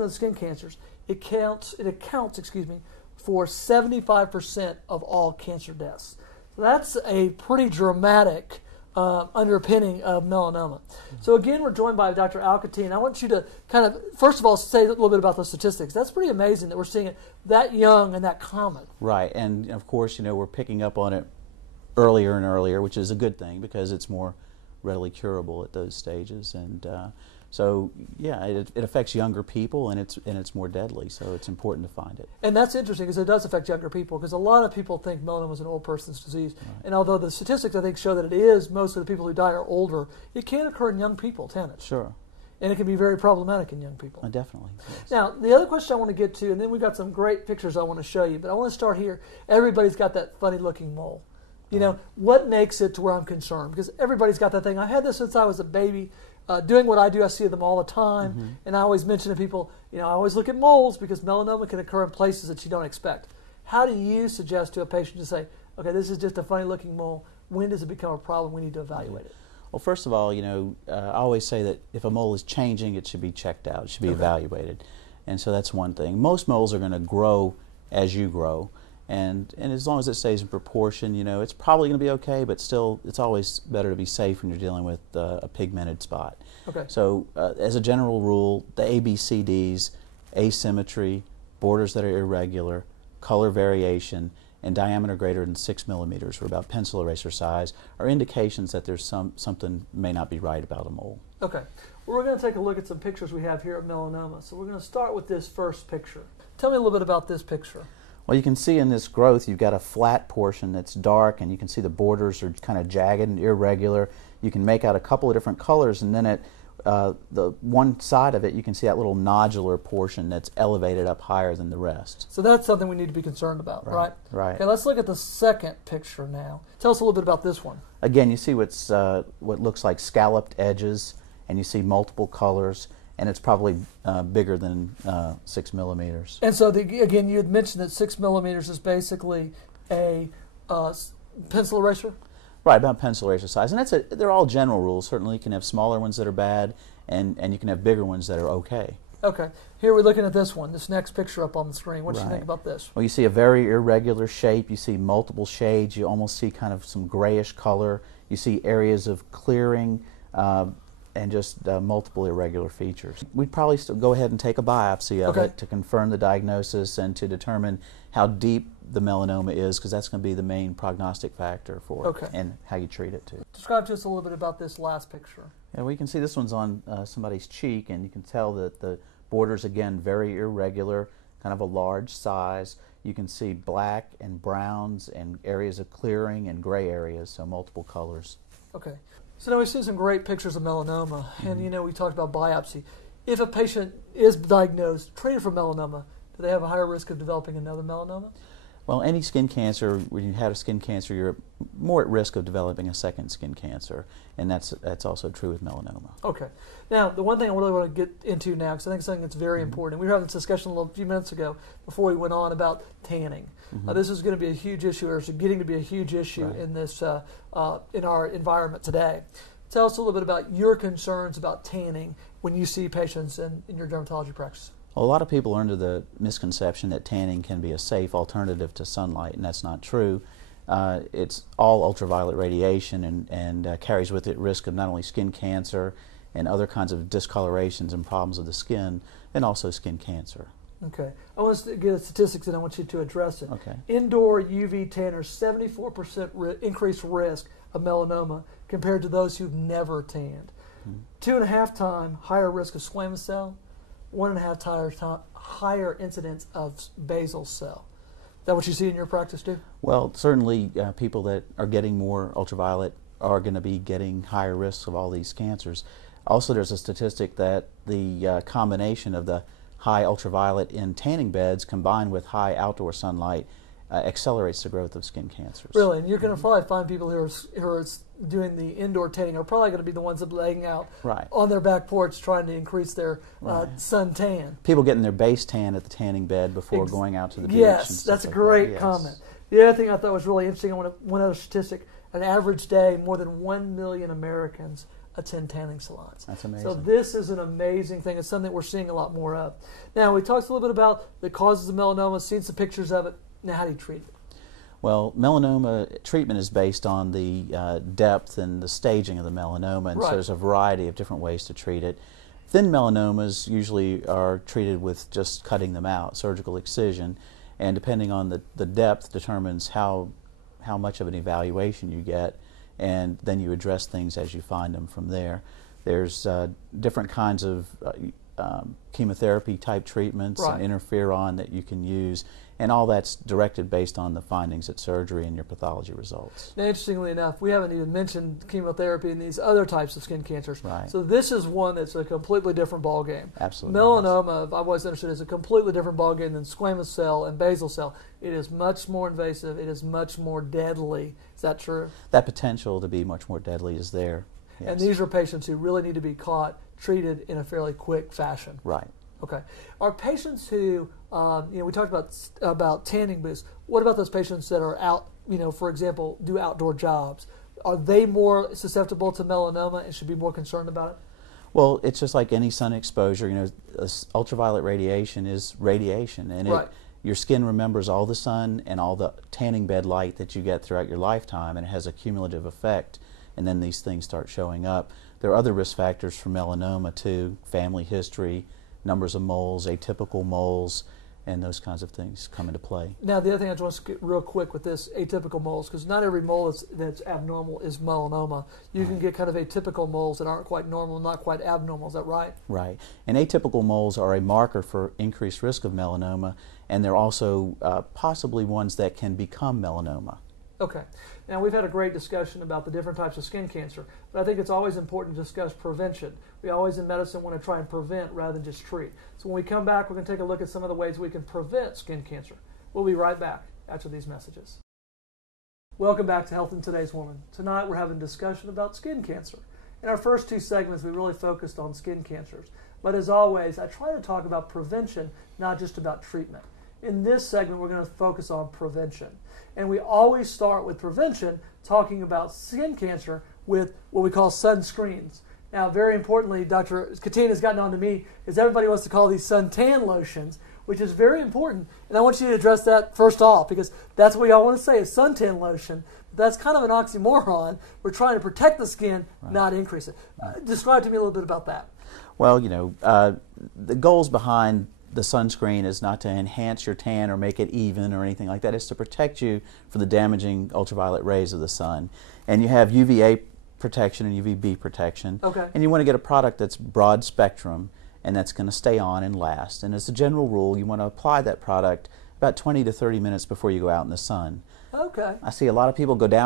of skin cancers, it accounts, excuse me, for 75% of all cancer deaths. So that's a pretty dramatic underpinning of melanoma. So again, we're joined by Dr. Alcatin. I want you to kind of, first of all, say a little bit about those statistics. That's pretty amazing that we're seeing it that young and that common. Right, and of course, we're picking up on it earlier and earlier, which is a good thing because it's more readily curable at those stages. And so, yeah, it affects younger people, and it's more deadly. So it's important to find it. And that's interesting because it does affect younger people, because a lot of people think melanoma is an old person's disease. Right. And although the statistics, I think, show that it is, most of the people who die are older, it can occur in young people, can it? Sure. And it can be very problematic in young people. Definitely. Yes. Now, the other question I want to get to, and then we've got some great pictures I want to show you, but I want to start here. Everybody's got that funny-looking mole. What makes it to where I'm concerned? Because everybody's got that thing. I had this since I was a baby. Doing what I do, I see them all the time, and I always mention to people, I always look at moles because melanoma can occur in places that you don't expect. How do you suggest to a patient to say, okay, this is just a funny-looking mole. When does it become a problem? We need to evaluate it. Well, first of all, I always say that if a mole is changing, it should be checked out. It should be evaluated. And so that's one thing. Most moles are going to grow as you grow. And as long as it stays in proportion, it's probably going to be okay, but still, it's always better to be safe when you're dealing with a pigmented spot. Okay. So as a general rule, the ABCDs, asymmetry, borders that are irregular, color variation, and diameter greater than 6 millimeters, or about pencil eraser size, are indications that there's something may not be right about a mole. Okay. Well, we're going to take a look at some pictures we have here of melanoma. So we're going to start with this first picture. Tell me a little bit about this picture. Well, you can see in this growth you've got a flat portion that's dark, and you can see the borders are kind of jagged and irregular. You can make out a couple of different colors, and then at the one side of it you can see that little nodular portion that's elevated up higher than the rest. So that's something we need to be concerned about, right? Right. Okay, let's look at the second picture now. Tell us a little bit about this one. Again, you see what looks like scalloped edges, and you see multiple colors. And it's probably bigger than 6 millimeters. And so, again, you had mentioned that 6 millimeters is basically a pencil eraser? Right, about pencil eraser size. And they're all general rules. Certainly you can have smaller ones that are bad, and you can have bigger ones that are okay. Okay. Here we're looking at this one, this next picture up on the screen. What do you think about this? Well, you see a very irregular shape. You see multiple shades. You almost see kind of some grayish color. You see areas of clearing. And just multiple irregular features. We'd probably still go ahead and take a biopsy of it to confirm the diagnosis and to determine how deep the melanoma is, because that's going to be the main prognostic factor for it and how you treat it too. Describe to us a little bit about this last picture. Yeah, we can see this one's on somebody's cheek, and you can tell that the borders, again, very irregular, kind of a large size. You can see black and browns and areas of clearing and gray areas, so multiple colors. Okay. So now we've seen some great pictures of melanoma, and we talked about biopsy. If a patient is diagnosed, treated for melanoma, do they have a higher risk of developing another melanoma? Well, any skin cancer, when you have a skin cancer, you're more at risk of developing a second skin cancer, and that's also true with melanoma. Okay. Now, the one thing I really want to get into now, because I think it's something that's very important. We were having this discussion a few minutes ago before we went on about tanning. This is going to be a huge issue, or is getting to be a huge issue in this in our environment today. Tell us a little bit about your concerns about tanning when you see patients in your dermatology practice. Well, a lot of people are under the misconception that tanning can be a safe alternative to sunlight, and that's not true. It's all ultraviolet radiation and carries with it risk of not only skin cancer and other kinds of discolorations and problems of the skin, and also skin cancer. Okay. I want to get a statistics and I want you to address it. Okay. Indoor UV tanners, 74% increased risk of melanoma compared to those who've never tanned. 2.5 times higher risk of squamous cell, 1.5 times higher incidence of basal cell. Is that what you see in your practice too? Well, certainly people that are getting more ultraviolet are going to be getting higher risks of all these cancers. Also, there's a statistic that the combination of the high ultraviolet in tanning beds combined with high outdoor sunlight accelerates the growth of skin cancers. Really? And you're going to probably find people who are doing the indoor tanning are probably going to be the ones that are laying out on their back porch trying to increase their sun tan. People getting their base tan at the tanning bed before going out to the beach. Yes, that's a great comment. The other thing I thought was really interesting, one other statistic, an average day, more than 1 million Americans attend tanning salons. That's amazing. So this is an amazing thing. It's something we're seeing a lot more of. Now, we talked a little bit about the causes of melanoma, seen some pictures of it. Now, how do you treat it? Well, melanoma treatment is based on the depth and the staging of the melanoma, and Right. so there's a variety of different ways to treat it. Thin melanomas usually are treated with just cutting them out, surgical excision, and depending on the depth determines how much of an evaluation you get, and then you address things as you find them from there. There's different kinds of chemotherapy type treatments Right. and interferon that you can use, and all that's directed based on the findings at surgery and your pathology results. Now, interestingly enough, we haven't even mentioned chemotherapy and these other types of skin cancers. Right. So this is one that's a completely different ballgame. Absolutely. Melanoma, I've always understood, is a completely different ballgame than squamous cell and basal cell. It is much more invasive. It is much more deadly. Is that true? That potential to be much more deadly is there. Yes. And these are patients who really need to be caught, treated in a fairly quick fashion. Right. Okay. Are patients who, we talked about tanning booths. What about those patients that are out, for example, do outdoor jobs? Are they more susceptible to melanoma and should be more concerned about it? Well, it's just like any sun exposure. Ultraviolet radiation is radiation, and Right. your skin remembers all the sun and all the tanning bed light that you get throughout your lifetime, and it has a cumulative effect, and then these things start showing up. There are other risk factors for melanoma too: family history, numbers of moles, atypical moles, and those kinds of things come into play. Now, the other thing I just want to get real quick with this atypical moles, because not every mole that's abnormal is melanoma. You can get kind of atypical moles that aren't quite normal, not quite abnormal. Is that right? Right. And atypical moles are a marker for increased risk of melanoma, and they're also possibly ones that can become melanoma. Okay. Now, we've had a great discussion about the different types of skin cancer, but I think it's always important to discuss prevention. We always in medicine want to try and prevent rather than just treat. So when we come back, we're going to take a look at some of the ways we can prevent skin cancer. We'll be right back after these messages. Welcome back to Health in Today's Woman. Tonight we're having a discussion about skin cancer. In our first two segments, we really focused on skin cancers. But as always, I try to talk about prevention, not just about treatment. In this segment, we're going to focus on prevention. And we always start with prevention, talking about skin cancer with what we call sunscreens. Now, very importantly, Dr. Katina has gotten on to me, is everybody wants to call these suntan lotions, which is very important. And I want you to address that first off, because that's what we all want to say is suntan lotion. But that's kind of an oxymoron. We're trying to protect the skin, Right. not increase it. Describe to me a little bit about that. Well, the goals behind the sunscreen is not to enhance your tan or make it even or anything like that. It's to protect you from the damaging ultraviolet rays of the sun. And you have UVA protection and UVB protection. Okay. And you want to get a product that's broad spectrum and that's going to stay on and last. And as a general rule, you want to apply that product about 20 to 30 minutes before you go out in the sun. Okay. I see a lot of people go down